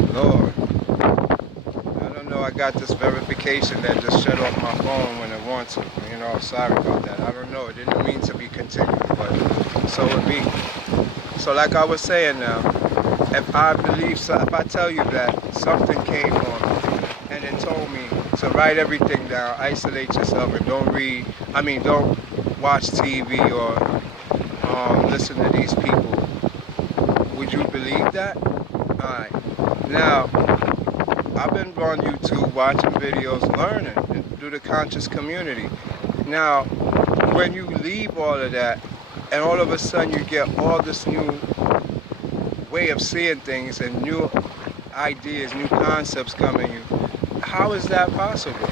Lord, I don't know. I got this verification that just shut off my phone when it wants to. Sorry about that. I don't know. It didn't mean to be continued, but so it be. So like I was saying now, if I tell you that something came on me and it told me to write everything down, isolate yourself, and don't watch TV or listen to these people, would you believe that? Alright. Now, I've been on YouTube watching videos, learning through the conscious community. Now, when you leave all of that, and all of a sudden you get all this new way of seeing things and new ideas, new concepts coming you, how is that possible?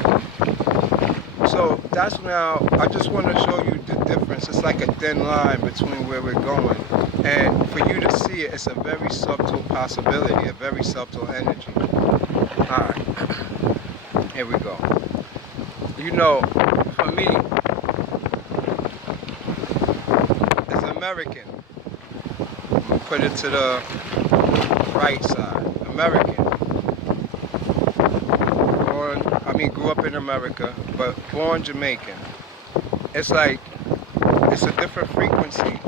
So that's now, I just want to show you the difference. It's like a thin line between where we're going. And for you to see it, it's a very subtle possibility, a very subtle energy. Alright, here we go. For me, as an American, I'm going to put it to the right side. American. Grew up in America, but born Jamaican. It's like, it's a different frequency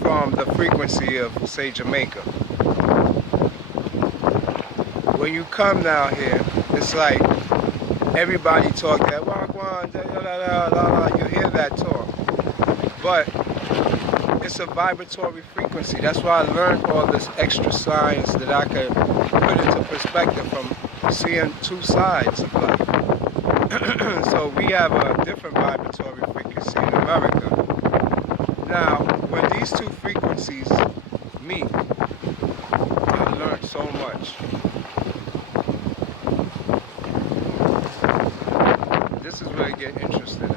from the frequency of, say, Jamaica. When you come down here, it's like everybody talk that wagwan, you hear that talk. But it's a vibratory frequency. That's why I learned all this extra science that I could put into perspective from seeing two sides of life. So we have a different vibratory frequency in America. Now, when these two frequencies meet, I learned so much. This is where I get interested in.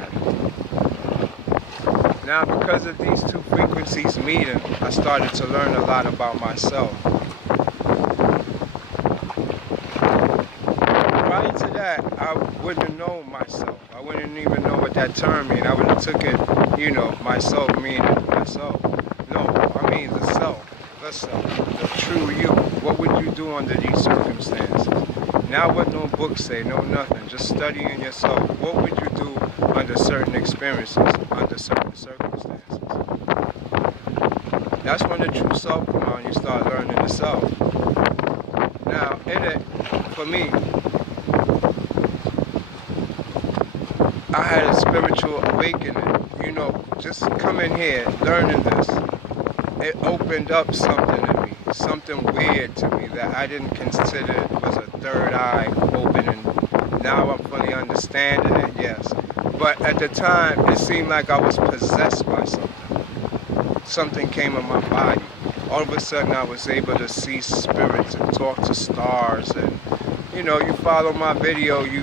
Now, because of these two frequencies meeting, I started to learn a lot about myself. Prior to that, I wouldn't have known myself. I wouldn't even know what that term means. I would have took it, myself meaning myself. No, I mean the self, the true you. What would you do under these circumstances? Now what no books say, no nothing, just studying yourself. What would you do under certain experiences, under certain circumstances? That's when the true self comes out and you start learning the self. Now, in it, for me, I had a spiritual awakening. Just coming here, learning this, it opened up something in me, something weird to me that I didn't consider was a third eye opening. Now I'm fully understanding it, yes. But at the time, it seemed like I was possessed by something. Something came in my body. All of a sudden, I was able to see spirits and talk to stars. And you follow my video, you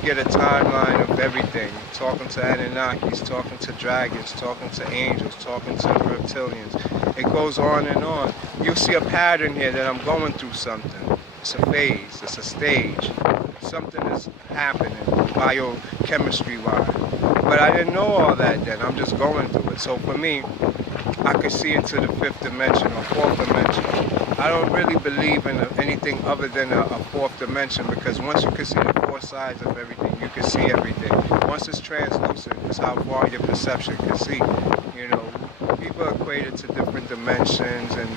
get a timeline of everything. Talking to Anunnakis, talking to dragons, talking to angels, talking to reptilians. It goes on and on. You'll see a pattern here that I'm going through something. It's a phase, it's a stage. Something is happening biochemistry-wise. But I didn't know all that then. I'm just going through it. So for me, I could see into the fifth dimension or fourth dimension. I don't really believe in anything other than a fourth dimension, because once you can see the four sides of everything, you can see everything. Once it's translucent, it's how far your perception can see. People equate it to different dimensions and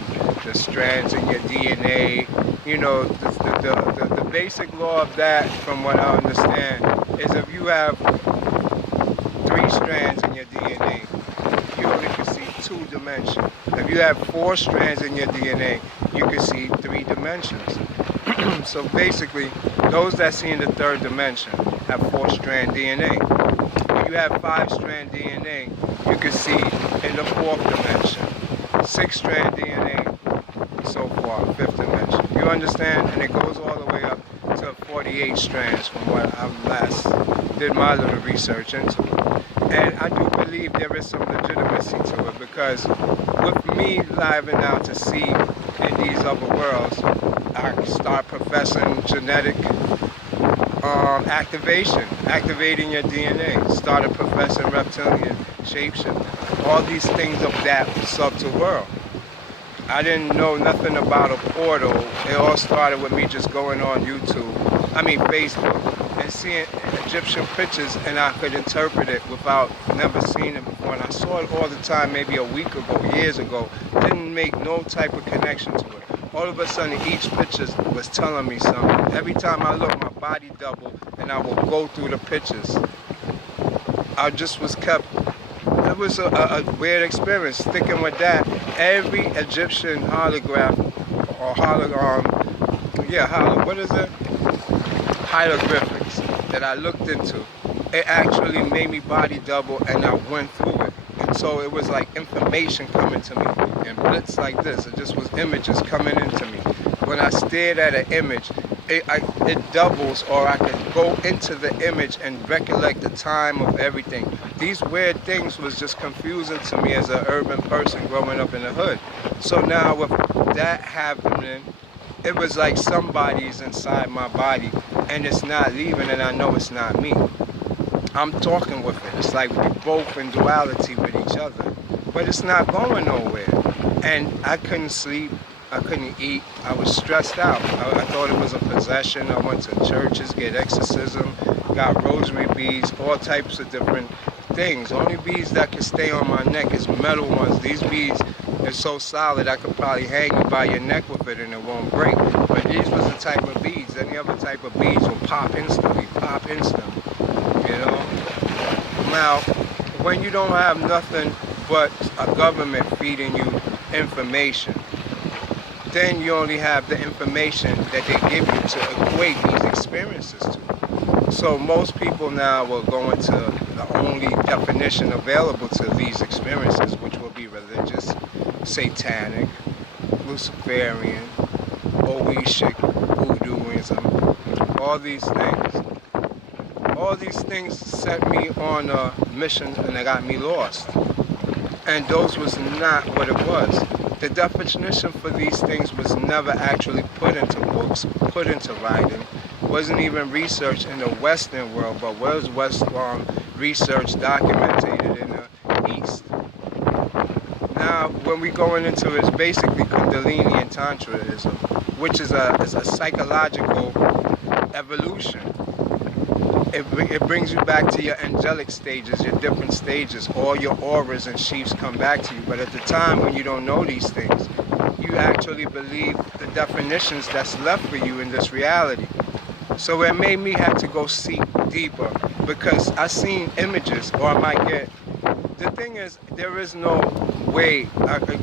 the strands in your DNA. The basic law of that, from what I understand, is if you have 3 strands in your DNA, you only can see 2 dimensions. If you have 4 strands in your DNA, you can see 3 dimensions. So basically, those that see in the 3rd dimension have 4-strand DNA. If you have 5-strand DNA, you can see in the 4th dimension. 6-strand DNA, so far, 5th dimension. You understand? And it goes all the way up to 48 strands from what I last did my little research into it. And I do believe there is some legitimacy to it, because with me living out to see in these other worlds, I start professing genetic activating your DNA, started professing reptilian shapeshifting, all these things of that subtle world. I didn't know nothing about a portal. It all started with me just going on Facebook, and seeing Egyptian pictures, and I could interpret it without never seeing it before. And I saw it all the time, maybe a week ago, years ago. Didn't make no type of connection to it. All of a sudden, each picture was telling me something. Every time I looked, my body doubled, and I would go through the pictures. I just was kept. It was a weird experience. Sticking with that, every Egyptian holograph or what is it? Hieroglyphics that I looked into, it actually made me body double, and I went through it. And so it was like information coming to me in blitz like this. It just was images coming into me. When I stared at an image, it doubles, or I could go into the image and recollect the time of everything. These weird things was just confusing to me as an urban person growing up in the hood. So now with that happening, it was like somebody's inside my body, and it's not leaving, and I know it's not me. I'm talking with it. It's like we both in duality with each other, but it's not going nowhere. And I couldn't sleep. I couldn't eat. I was stressed out. I thought it was a possession. I went to churches, get exorcism, got rosary beads, all types of different things. Only beads that can stay on my neck is metal ones. These beads are so solid I could probably hang you by your neck with it and it won't break. But these was the type of beads. Any other type of beads will pop instantly, you know? Now, when you don't have nothing but a government feeding you information, then you only have the information that they give you to equate these experiences to. So most people now will go into the only definition available to these experiences, which will be religious, satanic, Luciferian, Oishic, Voodooism, all these things. All these things set me on a mission, and they got me lost. And those was not what it was. The definition for these things was never actually put into books, put into writing. Wasn't even researched in the Western world, but was Western research documented in the East. Now, when we going into it, it's basically Kundalini and Tantraism, which is a psychological evolution. It brings you back to your angelic stages, your different stages. All your auras and sheaths come back to you. But at the time when you don't know these things, you actually believe the definitions that's left for you in this reality. So it made me have to go seek deeper, because I seen images, or I might get. The thing is, there is no way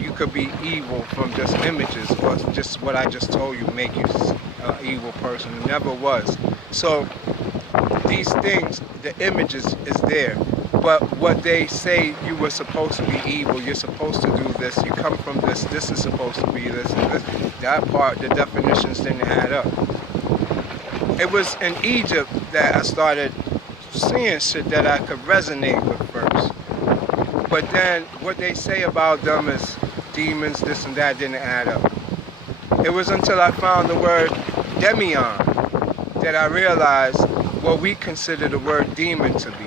you could be evil from just images, or just what I just told you make you an evil person. It never was. So these things, the images is there, but what they say, you were supposed to be evil, you're supposed to do this, you come from this is supposed to be this and this, that part, the definitions didn't add up. It was in Egypt that I started seeing shit that I could resonate with first. But then what they say about them is demons, this and that, didn't add up. It was until I found the word demion that I realized what we consider the word demon to be,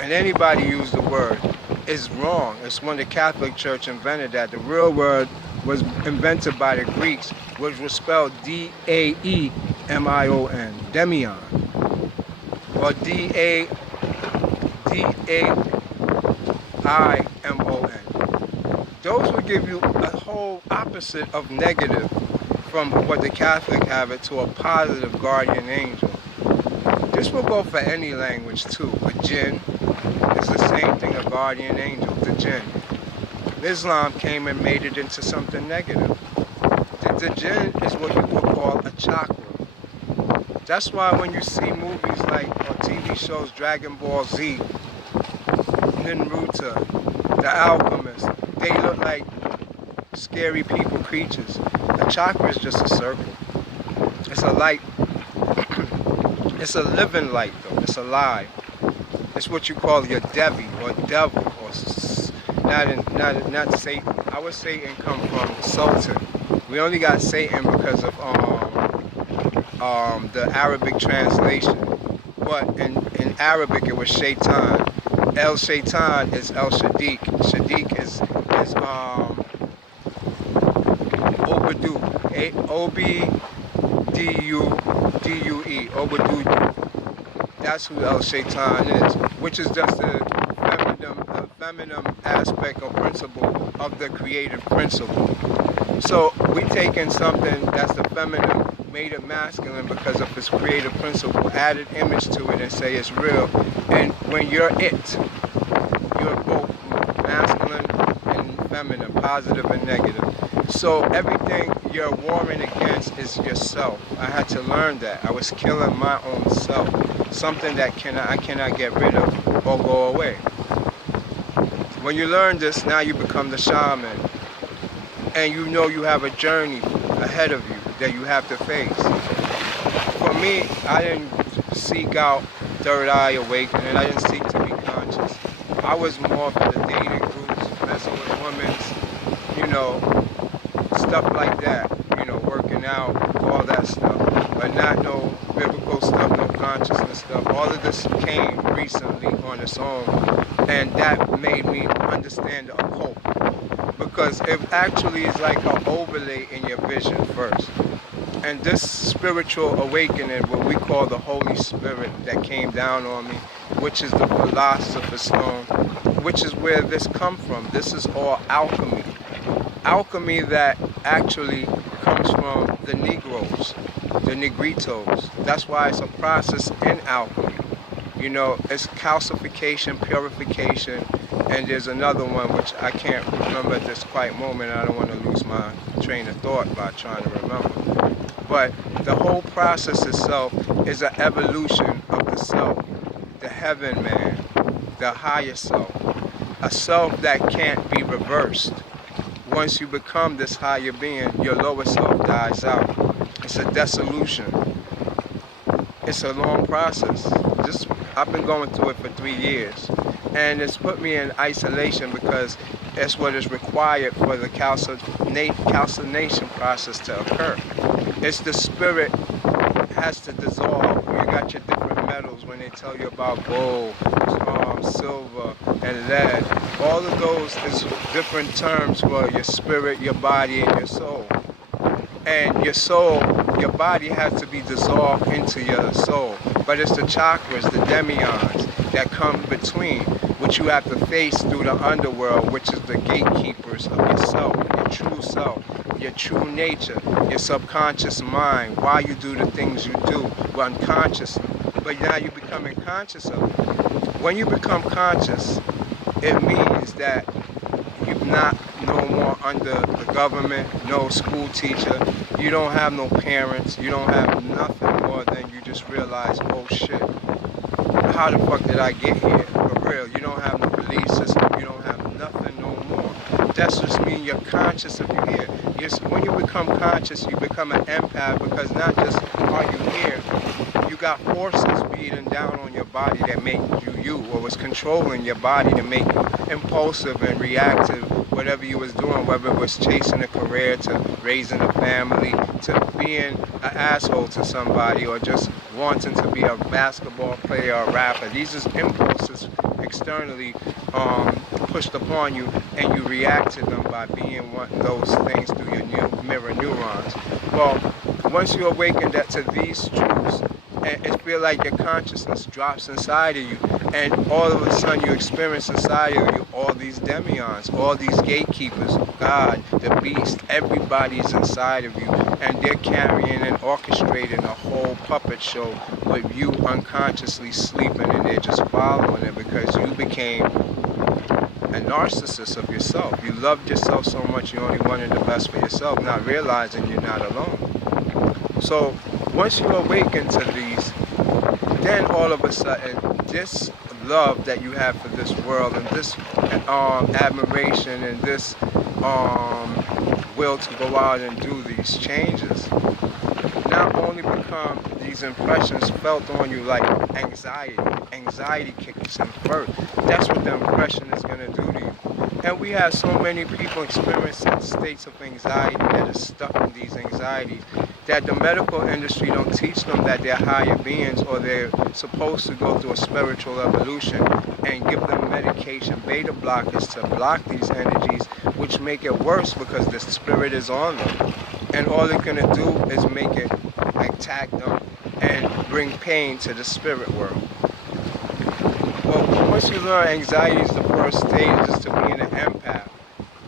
and anybody use the word, is wrong. It's when the Catholic Church invented that. The real word was invented by the Greeks, which was spelled D-A-E-M-I-O-N, demion, or D-A-I-M-O-N. Those would give you a whole opposite of negative from what the Catholic have it to a positive guardian angel. This will go for any language too. A jinn is the same thing, a guardian angel, the jinn. Islam came and made it into something negative. The jinn is what you would call a chakra. That's why when you see movies like, or TV shows, Dragon Ball Z, Naruto, The Alchemist, they look like scary people, creatures. A chakra is just a circle. It's a light. It's a living light, though. It's alive. It's what you call your Devi or devil, or not Satan. Our Satan come from Sultan. We only got Satan because of the Arabic translation. But in Arabic it was Shaitan. El Shaitan is El Shadiq. Shadiq is Obadue, Obdue, Obadue. That's who El Shaitan is, which is just the feminine aspect or principle of the creative principle. So we taking something that's the feminine, made it masculine because of its creative principle, added image to it and say it's real. And when you're both masculine and feminine, positive and negative. So everything you're warring against is yourself. I had to learn that. I was killing my own self. Something that I cannot get rid of or go away. When you learn this, now you become the shaman. And you know you have a journey ahead of you that you have to face. For me, I didn't seek out third eye awakening. I didn't seek to be conscious. I was more for the dating groups, messing with women, stuff like that. Working out, all that stuff. But not no biblical stuff, no consciousness stuff. All of this came recently on its own. And that made me understand the occult. Because it actually is like an overlay in your vision first. And this spiritual awakening, what we call the Holy Spirit that came down on me, which is the Philosopher's Stone, which is where this come from. This is all alchemy. Alchemy that actually comes from the Negroes, the Negritos. That's why it's a process in alchemy. It's calcification, purification, and there's another one which I can't remember at this quiet moment. I don't want to lose my train of thought by trying to remember. But the whole process itself is an evolution of the self, the heaven man, the higher self, a self that can't be reversed. Once you become this higher being, your lower self dies out. It's a dissolution. It's a long process. I've been going through it for 3 years. And it's put me in isolation because it's what is required for the calcination process to occur. It's the spirit has to dissolve. You got your different metals when they tell you about gold, silver, and lead. All of those is different terms for your spirit, your body, and your soul. And your soul, your body has to be dissolved into your soul. But it's the chakras, the demions that come between, which you have to face through the underworld, which is the gatekeepers of yourself, your true self, your true nature, your subconscious mind, why you do the things you do unconsciously. But now you're becoming conscious of it. When you become conscious, it means that you're not no more under the government, no school teacher, you don't have no parents, you don't have nothing more than you just realize, oh shit, how the fuck did I get here? For real, you don't have no belief system, you don't have nothing no more. That's just mean you're conscious of you here. When you become conscious, you become an empath because not just are you here, you got forces beating down on your body that make you, or was controlling your body to make you impulsive and reactive, whatever you was doing, whether it was chasing a career, to raising a family, to being an asshole to somebody, or just wanting to be a basketball player or a rapper. These is impulses externally pushed upon you, and you react to them by being one of those things through your mirror neurons. Well, once you awaken to these truths, and it feels like your consciousness drops inside of you, and all of a sudden you experience inside of you all these demions, all these gatekeepers, God, the beast, everybody's inside of you, and they're carrying and orchestrating a whole puppet show with you unconsciously sleeping, and they're just following it because you became a narcissist of yourself. You loved yourself so much you only wanted the best for yourself, not realizing you're not alone. So once you awaken to these, then all of a sudden this love that you have for this world and this admiration and this will to go out and do these changes not only become these impressions felt on you like anxiety. Anxiety kicks in first. That's what the impression is going to do to you. And we have so many people experiencing states of anxiety that are stuck in these anxieties that the medical industry don't teach them that they're higher beings, or they're supposed to go through a spiritual evolution and give them medication, beta blockers, to block these energies, which make it worse because the spirit is on them. and all it's gonna do is make it attack them and bring pain to the spirit world. Well, once you learn anxiety is the first stage is to being an empath,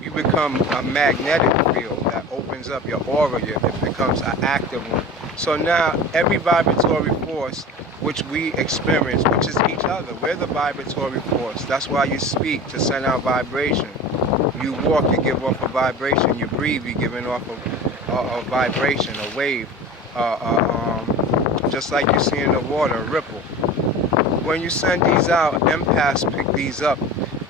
you become a magnetic field that opens up your aura. It becomes an active one. So now every vibratory force which we experience, which is each other, we're the vibratory force. That's why you speak, to send out vibration. You walk, you give off a vibration. You breathe, you're giving off a vibration, a wave, just like you see in the water, a ripple. When you send these out, empaths pick these up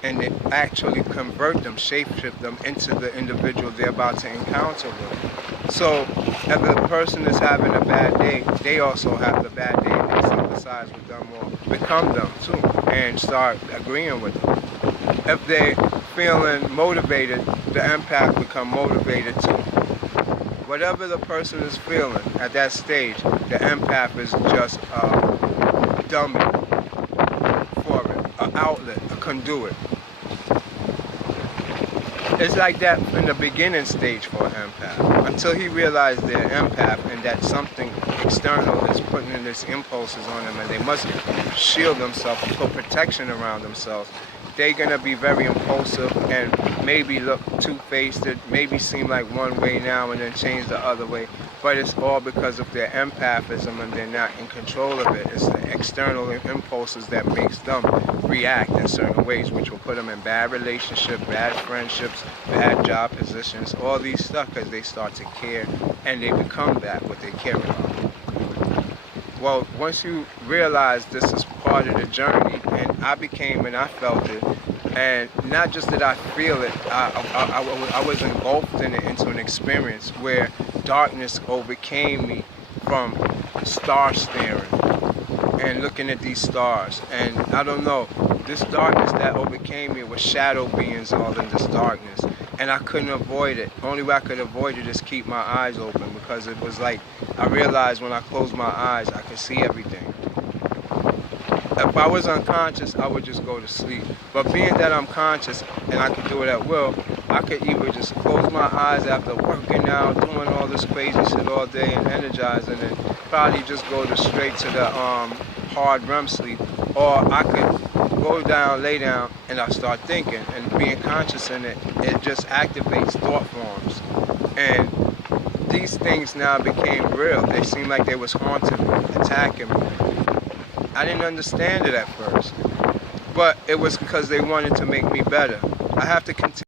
and they actually convert them, shapeshift them into the individual they're about to encounter with. So if a person is having a bad day, they also have the bad day and they sympathize with them or become them too and start agreeing with them. If they're feeling motivated, the empath become motivated too. Whatever the person is feeling at that stage, the empath is just a dummy for it, an outlet, a conduit. It's like that in the beginning stage for an empath. Until he realizes they're an empath and that something external is putting in these impulses on them and they must shield themselves and put protection around themselves, they're going to be very impulsive and maybe look two-faced, maybe seem like one way now and then change the other way. But it's all because of their empathism and they're not in control of it. It's the external impulses that makes them react in certain ways, which will put them in bad relationships, bad friendships, bad job positions, all these stuff because they start to care and they become that, what they care about. Well, once you realize this is part of the journey, and I became and I felt it, and not just that I feel it, I was engulfed in it into an experience where darkness overcame me from star staring and looking at these stars. And I don't know, this darkness that overcame me was shadow beings all in this darkness. And I couldn't avoid it. Only way I could avoid it is keep my eyes open, because it was like, I realized when I closed my eyes, I could see everything. If I was unconscious, I would just go to sleep. But being that I'm conscious and I could do it at will, I could either just close my eyes after working out, doing all this crazy shit all day and energizing, and probably just go straight to the hard REM sleep. Or I could go down, lay down, and I start thinking, and being conscious in it, it just activates thought forms. And these things now became real. They seemed like they was haunting me, attacking me. I didn't understand it at first, but it was because they wanted to make me better. I have to continue.